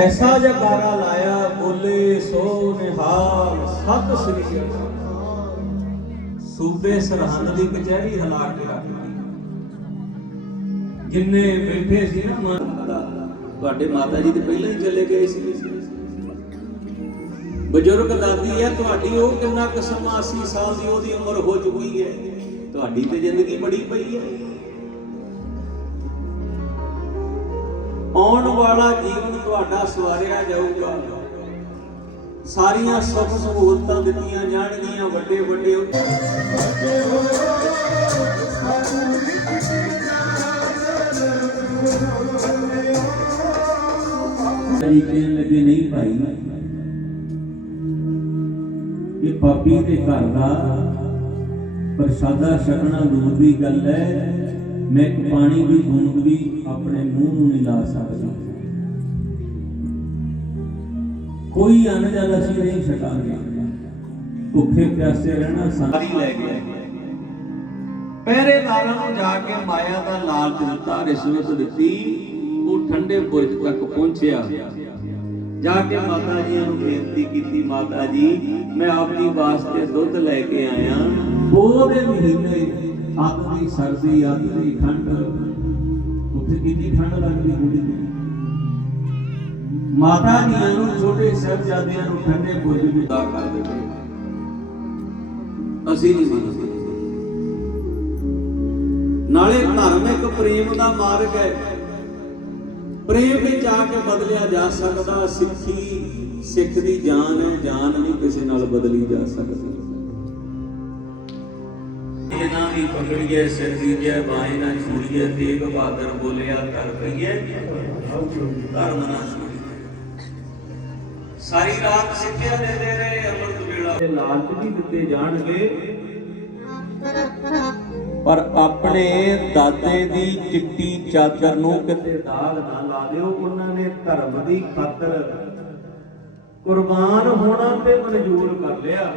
ਐਸਾ ਜਕਾਰਾ ਲਾਇਆ, ਬੋਲੇ, ਸੋ ਨਿਹਾਲ, ਸਤਿ ਸ੍ਰੀ ਅਕਾਲ। ਸੂਬੇ ਸਰਹੰਦ ਦੀ ਕਚਹਿਰੀ ਹਿਲਾ ਕੇ ਰੱਖ ਦਿੱਤੀ। ਜਿੰਨੇ ਬੈਠੇ ਸੀ ਨਾ ਮਾਤਾ, ਤੁਹਾਡੇ ਮਾਤਾ ਜੀ ਤੇ ਪਹਿਲਾਂ ਹੀ ਚਲੇ ਗਏ ਸੀ। ਬਜ਼ੁਰਗ ਦਾਦੀ ਹੈ ਤੁਹਾਡੀ ਉਹ ਕਿੰਨਾ ਕੁ ਸਮਾਂ 80 ਸਾਲ ਦੀ ਉਹਦੀ ਉਮਰ ਹੋ ਚੁੱਕੀ ਹੈ। ਤੁਹਾਡੀ ਤੇ ਜ਼ਿੰਦਗੀ ਬੜੀ ਪਈ ਹੈ। ਆਉਣ ਵਾਲਾ ਜੀਵਨ ਤੁਹਾਡਾ ਸਵਾਰਿਆ ਜਾਊਗਾ। ਸਾਰੀਆਂ ਸੁੱਖ ਸਹੂਲਤਾਂ ਦਿੱਤੀਆਂ ਜਾਣਗੀਆਂ ਵੱਡੇ ਵੱਡੇ ਜੀ ਕਹਿਣ ਲੱਗੇ, ਨਹੀਂ ਭਾਈ। ਇਹ ਪਾਪੀ ਦੇ ਘਰ ਦਾ ਪ੍ਰਸ਼ਾਦਾ ਛਕਣਾ ਦੂਰ ਦੀ ਗੱਲ ਹੈ। ਮੈਂ ਪਾਣੀ ਦੀ ਬੂੰਦ ਵੀ ਆਪਣੇ ਮੂੰਹ ਨੂੰ ਨਹੀਂ ਲਾ ਸਕਦਾ। ਕੋਈ ਅੰਨ ਅਸੀਂ ਨਹੀਂ ਛਕਾਂਗੇ। ਭੁੱਖੇ ਪਿਆਸੇ ਰਹਿਣਾ ਸਾਰੀ ਲੈ ਗਿਆ। ਪਹਿਰੇਦਾਰਾਂ ਨੂੰ ਜਾ ਕੇ ਮਾਇਆ ਦਾ ਲਾਲਚ ਦਿੱਤਾ ਰਿਸ਼ਵਤ ਦਿੱਤੀ ਉਹ ਠੰਡੇ ਬੁਰਜ ਤੱਕ ਪਹੁੰਚਿਆ। ਜਾ ਕੇ ਮਾਤਾ ਜੀ ਨੂੰ ਬੇਨਤੀ ਕੀਤੀ ਮਾਤਾ ਜੀ ਮੈਂ ਆਪਣੀ ਵਾਸਤੇ ਦੁੱਧ ਲੈ ਕੇ ਆਇਆ। ਉਹਦੇ ਮਹੀਨੇ ਅੱਤ ਦੀ ਸਰਦੀ ਅੱਤ ਦੀ ਠੰਡ। ਉੱਥੇ ਕਿੰਨੀ ਠੰਡ ਲੱਗਦੀ ਹੁੰਦੀ ਮਾਤਾ ਦੀਆਂ ਨੂੰ, ਛੋਟੇ ਸਾਹਿਬਜ਼ਾਦਿਆਂ ਨੂੰ ਠੰਡੇ ਬੁਰਜ ਵਿੱਚ ਦਾ ਕਰ ਦਿੱਤੇ। ਅਸੀਂ ਨਹੀਂ ਮੰਨਦੇ। ਨਾਲੇ ਧਰਮ ਇੱਕ ਪ੍ਰੇਮ ਦਾ ਮਾਰਗ ਹੈ। ਪ੍ਰੇਮ ਵਿੱਚ ਆ ਕੇ ਬਦਲਿਆ ਜਾ ਸਕਦਾ, ਸਿੱਖੀ, ਸਿੱਖ ਦੀ ਜਾਨ ਹੈ, ਜਾਨ ਨਹੀਂ ਕਿਸੇ ਨਾਲ ਬਦਲੀ ਜਾ ਸਕਦੀ। ਇਹਨਾਂ ਦੀ ਪਕੜੀਏ, ਸਿਰ ਦੀਜੇ ਬਾਏ ਨਾ ਛੁੜੀਏ ਤੇਗ ਬਹਾਦਰ ਬੋਲਿਆ, ਕਰ ਪਈਏ ਧਰਮ ਨਾ ਛੁੜੀਏ। ਸਾਰੀ ਰਾਤ ਸਿੱਖਿਆ ਦਿੰਦੇ ਰਹੇ, ਅੰਮ੍ਰਿਤ ਵੇਲਾ। ਦੇ ਲਾਲਚ ਵੀ ਦਿੱਤੇ ਜਾਣਗੇ। ਪਰ ਆਪਣੇ ਦਾਦੇ ਦੀ ਚਿੱਟੀ ਚਾਦਰ ਨੂੰ ਕਿਤੇ ਦਾਗ ਨਾ ਲਾ ਦਿਓ, ਉਹਨਾਂ ਨੇ ਧਰਮ ਦੀ ਖਾਤਰ। ਕੁਰਬਾਨ ਹੋਣਾ ਤੇ ਮਨਜ਼ੂਰ ਕਰ ਲਿਆ।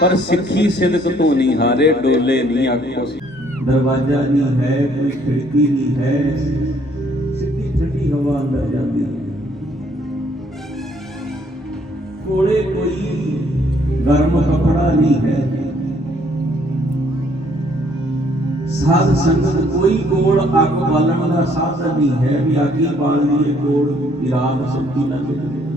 ਪਰ ਸਿੱਖੀ ਸਿਦਕ ਤੋਂ ਨਹੀਂ ਹਾਰੇ, ਡੋਲੇ ਨਹੀਂ ਆਖੋ ਦਰਵਾਜ਼ਾ ਨਹੀਂ ਹੈ, ਕੋਈ ਖਿੜਕੀ ਨਹੀਂ ਹੈ। ਸਿੱਧੀ ਠੰਡੀ ਹਵਾ ਅੰਦਰ ਜਾਂਦੀ ਹੈ। ਕੋਲੇ ਕੋਈ ਗਰਮ ਕਪੜਾ ਨਹੀਂ ਹੈ। ਸਾਧ ਸੰਗਤ ਕੋਈ ਕੋਲ ਅੱਗ ਬਾਲਣ ਦਾ ਸਾਧਨ ਨਹੀਂ ਹੈ। ਵੀ ਆਗੀ ਬਾਲ ਲਈਏ ਕੋਲ ਇਰਾਕ ਨਾ ਕਿਤੇ